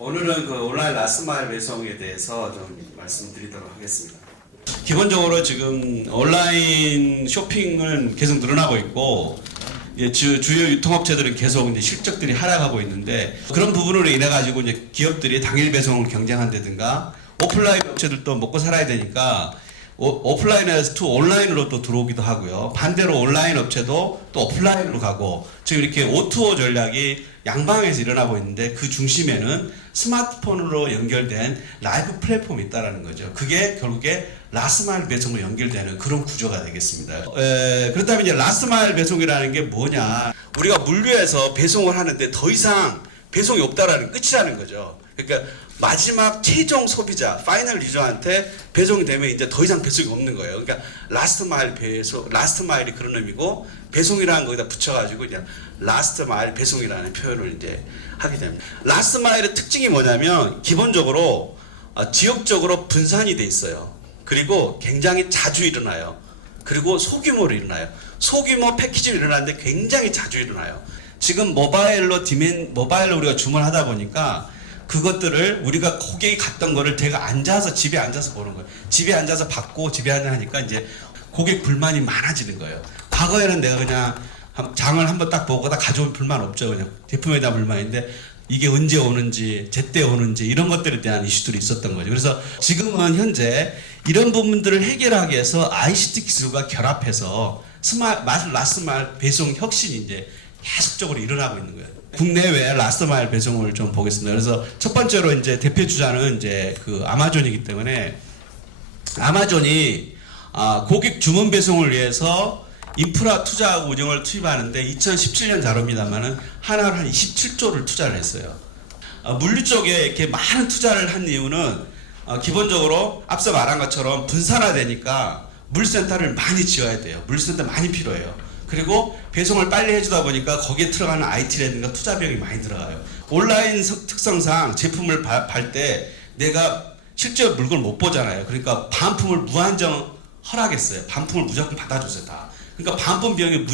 오늘은 그 온라인 라스트마일 배송에 대해서 좀 말씀드리도록 하겠습니다. 기본적으로 지금 온라인 쇼핑은 계속 늘어나고 있고 주요 유통업체들은 계속 이제 실적들이 하락하고 있는데 그런 부분으로 인해 가지고 이제 기업들이 당일 배송을 경쟁한다든가 오프라인 업체들도 먹고 살아야 되니까 오프라인에서 또 온라인으로 또 들어오기도 하고요. 반대로 온라인 업체도 또 오프라인으로 가고 지금 이렇게 O2O 전략이 양방에서 일어나고 있는데 그 중심에는 스마트폰으로 연결된 라이브 플랫폼이 있다는 거죠. 그게 결국에 라스트마일 배송으로 연결되는 그런 구조가 되겠습니다. 그렇다면 이제 라스트마일 배송이라는 게 뭐냐? 우리가 물류에서 배송을 하는데 더 이상 배송이 없다라는 끝이라는 거죠. 그러니까 마지막 최종 소비자, 파이널 유저한테 배송이 되면 이제 더 이상 배송이 없는 거예요. 그러니까 라스트 마일 배송, 라스트 마일이 그런 의미고 배송이라는 거기다 붙여가지고 그냥 라스트 마일 배송이라는 표현을 이제 하게 됩니다. 라스트 마일의 특징이 뭐냐면 기본적으로 지역적으로 분산이 돼 있어요. 그리고 굉장히 자주 일어나요. 그리고 소규모로 일어나요. 소규모 패키지로 일어나는데 굉장히 자주 일어나요. 지금 모바일로 우리가 주문하다 보니까 그것들을 우리가 고객이 갔던 거를 제가 앉아서 집에 앉아서 보는 거예요. 집에 앉아서 받고 집에 앉아 하니까 이제 고객 불만이 많아지는 거예요. 과거에는 내가 그냥 장을 한번 딱 보고 다 가져온 불만 없죠. 그냥 제품에 대한 불만인데 이게 언제 오는지 제때 오는지 이런 것들에 대한 이슈들이 있었던 거죠. 그래서 지금은 현재 이런 부분들을 해결하기 위해서 ICT 기술과 결합해서 라스트 마일 배송 혁신이 이제 계속적으로 일어나고 있는 거예요. 국내외 라스트 마일 배송을 좀 보겠습니다. 그래서 첫 번째로 이제 대표 주자는 이제 그 아마존이기 때문에 아마존이 고객 주문 배송을 위해서 인프라 투자하고 운영을 투입하는데 2017년 자료입니다만은 하나로 한 27조를 투자를 했어요. 물류 쪽에 이렇게 많은 투자를 한 이유는 기본적으로 앞서 말한 것처럼 분산화되니까 물센터를 많이 지어야 돼요. 물센터 많이 필요해요. 그리고 배송을 빨리 해주다 보니까 거기에 들어가는 IT라든가 투자 비용이 많이 들어가요. 온라인 특성상 제품을 팔 때 내가 실제 물건을 못 보잖아요. 그러니까 반품을 무한정 허락했어요. 반품을 무조건 받아주세요 다. 그러니까 반품 비용이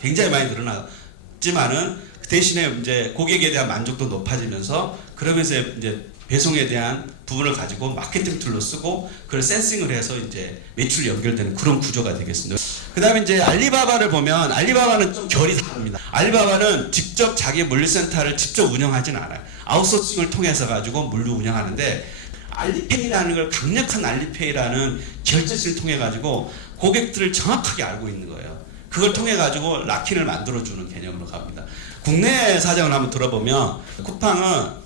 굉장히 많이 늘어났지만은 대신에 이제 고객에 대한 만족도 높아지면서 그러면서 이제 배송에 대한 부분을 가지고 마케팅 툴로 쓰고 그걸 센싱을 해서 이제 매출 연결되는 그런 구조가 되겠습니다. 그 다음에 이제 알리바바를 보면 알리바바는 좀 결이 다릅니다. 알리바바는 직접 자기 물류센터를 직접 운영하지는 않아요. 아웃소싱을 통해서 가지고 물류 운영하는데 알리페이라는 걸 강력한 알리페이라는 결제를 통해 가지고 고객들을 정확하게 알고 있는 거예요. 그걸 통해 가지고 락인을 만들어주는 개념으로 갑니다. 국내 사정을 한번 들어보면 쿠팡은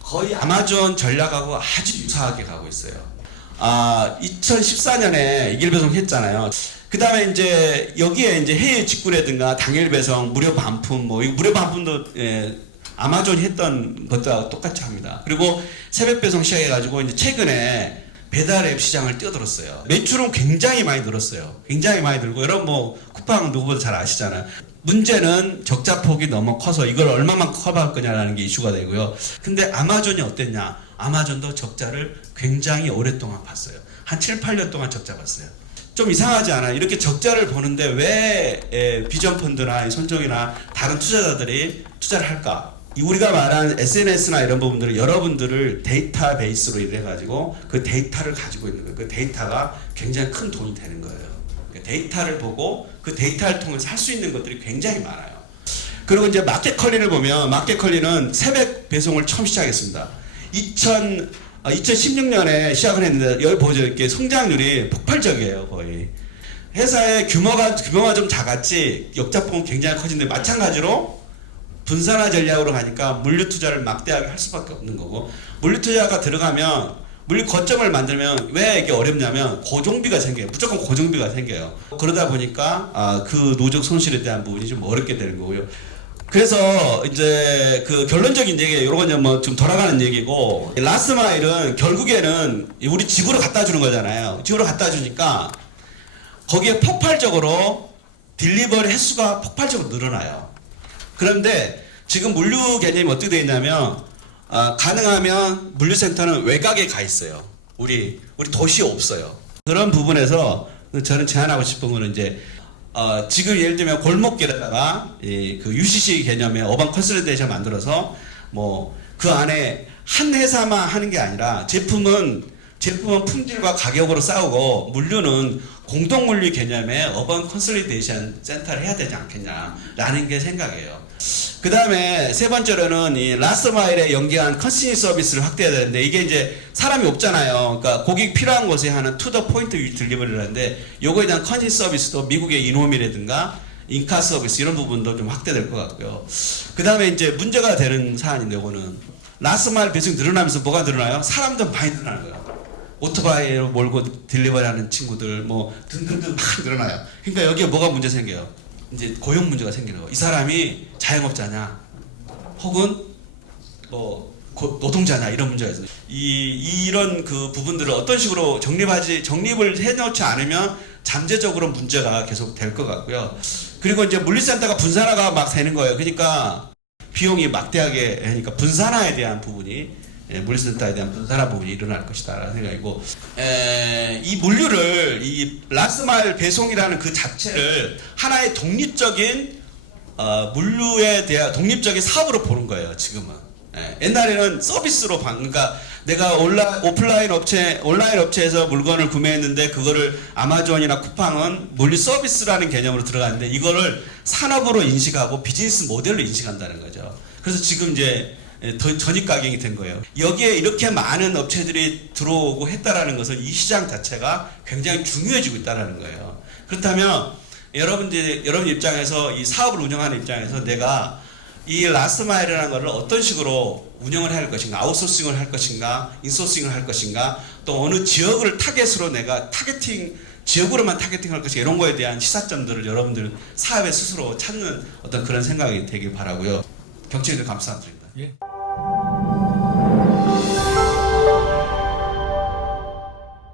거의 아마존 전략하고 아주 유사하게 가고 있어요. 2014년에 이길 배송 했잖아요. 그 다음에 이제 여기에 이제 해외 직구라든가 당일 배송, 무료 반품, 뭐 무료 반품도 아마존이 했던 것과 똑같이 합니다. 그리고 새벽 배송 시작해가지고 이제 최근에 배달 앱 시장을 뛰어들었어요. 매출은 굉장히 많이 늘었어요. 굉장히 많이 늘고 여러분 뭐 쿠팡은 누구보다 잘 아시잖아요. 문제는 적자 폭이 너무 커서 이걸 얼마만 커버할 거냐라는 게 이슈가 되고요. 근데 아마존이 어땠냐? 아마존도 적자를 굉장히 오랫동안 봤어요. 한 7, 8년 동안 적자 봤어요. 좀 이상하지 않아요? 이렇게 적자를 보는데 왜 비전펀드나 손정이나 다른 투자자들이 투자를 할까? 우리가 말한 SNS나 이런 부분들은 여러분들을 데이터베이스로 이래가지고 그 데이터를 가지고 있는 거예요. 그 데이터가 굉장히 큰 돈이 되는 거예요. 데이터를 보고 그 데이터를 통해서 할 수 있는 것들이 굉장히 많아요. 그리고 이제 마켓컬리를 보면 마켓컬리는 새벽 배송을 처음 시작했습니다. 2016년에 시작을 했는데 여기 보죠. 이렇게 성장률이 폭발적이에요. 거의. 회사의 규모가 좀 작았지 역자폭은 굉장히 커진데 마찬가지로 분산화 전략으로 가니까 물류 투자를 막대하게 할 수밖에 없는 거고 물류 투자가 들어가면 물류 거점을 만들면 왜 이게 어렵냐면 고정비가 생겨요. 무조건 고정비가 생겨요. 그러다 보니까 그 누적 손실에 대한 부분이 좀 어렵게 되는 거고요. 그래서 이제 그 결론적인 얘기 이런 건 뭐 좀 돌아가는 얘기고 라스트 마일은 결국에는 우리 집으로 갖다 주는 거잖아요. 집으로 갖다 주니까 거기에 폭발적으로 딜리버리 횟수가 폭발적으로 늘어나요. 그런데 지금 물류 개념이 어떻게 되어 있냐면 가능하면 물류센터는 외곽에 가 있어요. 우리 도시에 없어요. 그런 부분에서 저는 제안하고 싶은 거는 이제 지금 예를 들면 골목길에다가 그 UCC 개념의 어반 컨sol리데이션 만들어서 뭐 그 안에 한 회사만 하는 게 아니라 제품은 품질과 가격으로 싸우고 물류는 공동 물류 개념의 어반 컨솔리데이션 센터를 해야 되지 않겠냐라는 게 생각이에요. 그 다음에 세 번째로는 이 라스트 마일에 연계한 컨시니 서비스를 확대해야 되는데 이게 이제 사람이 없잖아요. 그러니까 고객 필요한 곳에 하는 투 더 포인트 딜리버리를 하는데 요거에 대한 컨시니 서비스도 미국의 이노미라든가 인카 서비스 이런 부분도 좀 확대될 것 같고요. 그 다음에 이제 문제가 되는 사안인데 요거는 라스트 마일 배송이 늘어나면서 뭐가 늘어나요? 사람도 많이 늘어나는 거예요. 오토바이로 몰고 딜리버리 하는 친구들 뭐 등등등 막 늘어나요. 그러니까 여기에 뭐가 문제 생겨요? 이제 고용 문제가 생기는 거예요. 이 사람이 자영업자냐 혹은 뭐 노동자냐 이런 문제가 있어요. 이런 그 부분들을 어떤 식으로 정립을 해놓지 않으면 잠재적으로 문제가 계속 될 것 같고요. 그리고 이제 물류센터가 분산화가 막 되는 거예요. 그러니까 비용이 막대하게 하니까 분산화에 대한 부분이 물류센터에 대한 분산화 부분이 일어날 것이다 라는 생각이고, 이 물류를 이 라스트마일 배송이라는 그 자체를 하나의 독립적인 물류에 대한 독립적인 사업으로 보는 거예요. 지금은. 옛날에는 서비스로 그러니까 내가 온라인 업체에서 물건을 구매했는데 그거를 아마존이나 쿠팡은 물류 서비스라는 개념으로 들어갔는데 이거를 산업으로 인식하고 비즈니스 모델로 인식한다는 거죠. 그래서 지금 이제 더 전입가경이 된 거예요. 여기에 이렇게 많은 업체들이 들어오고 했다라는 것은 이 시장 자체가 굉장히 중요해지고 있다는 거예요. 그렇다면 여러분 입장에서 이 사업을 운영하는 입장에서 내가 이 라스트 마일이라는 것을 어떤 식으로 운영을 할 것인가, 아웃소싱을 할 것인가, 인소싱을 할 것인가, 또 어느 지역을 타겟으로 내가 지역으로만 타겟팅할 것인가 이런 거에 대한 시사점들을 여러분들 사업에 스스로 찾는 어떤 그런 생각이 되길 바라고요. 경청해 주셔서 감사드립니다. 예.